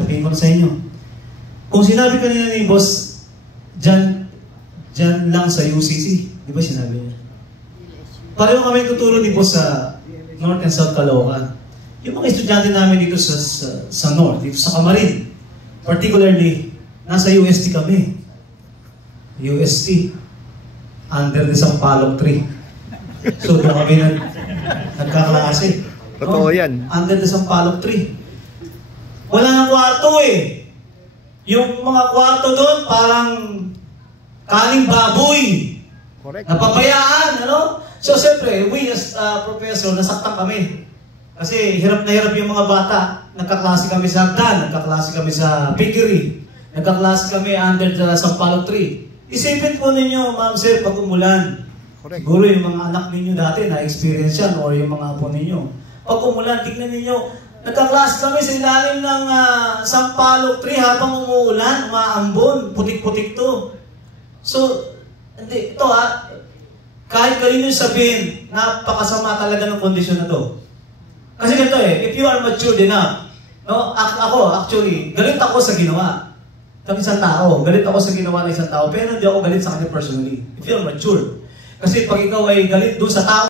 Sabihin ko na sa inyo. Kung sinabi kanina ni boss, dyan lang sa UCC, di ba sinabi niya? Pareho kami tuturo ni boss sa North and South Caloocan. Yung mga estudyante namin dito sa North, dito sa Camarin, particularly, nasa UST kami. UST, under the Sampaloc tree. So, doon kami nagkaklase. Totoo yan. Under the Sampaloc tree. Wala nang kwarto eh. Yung mga kwarto doon, parang kaning baboy. Correct. Napabayaan, ano? So, siyempre, we as professor, nasaktan kami. Kasi hirap na hirap yung mga bata. Nagkaklase kami sa Hagdan, nagkaklase kami sa Piggery, nagkaklase kami under the Sampaloc tree. Isipin po ninyo, ma'am sir, pag umulan. Correct. Siguro yung mga anak ninyo dati na-experience yan or yung mga apo ninyo. Pag umulan, tignan ninyo, nagkaklase kami sa ilalim ng Sampaloc tree habang umuulan, umaambon, putik-putik to. So, hindi, ito kahit kanino sabihin, napakasama talaga ng kondisyon na to. Kasi ganito if you are matured enough, no? Ako, actually, galit ako sa ginawa ng isang tao. Galit ako sa ginawa ng isang tao, pero hindi ako galit sa kanya personally. If you are mature. Kasi pag ikaw ay galit doon sa tao,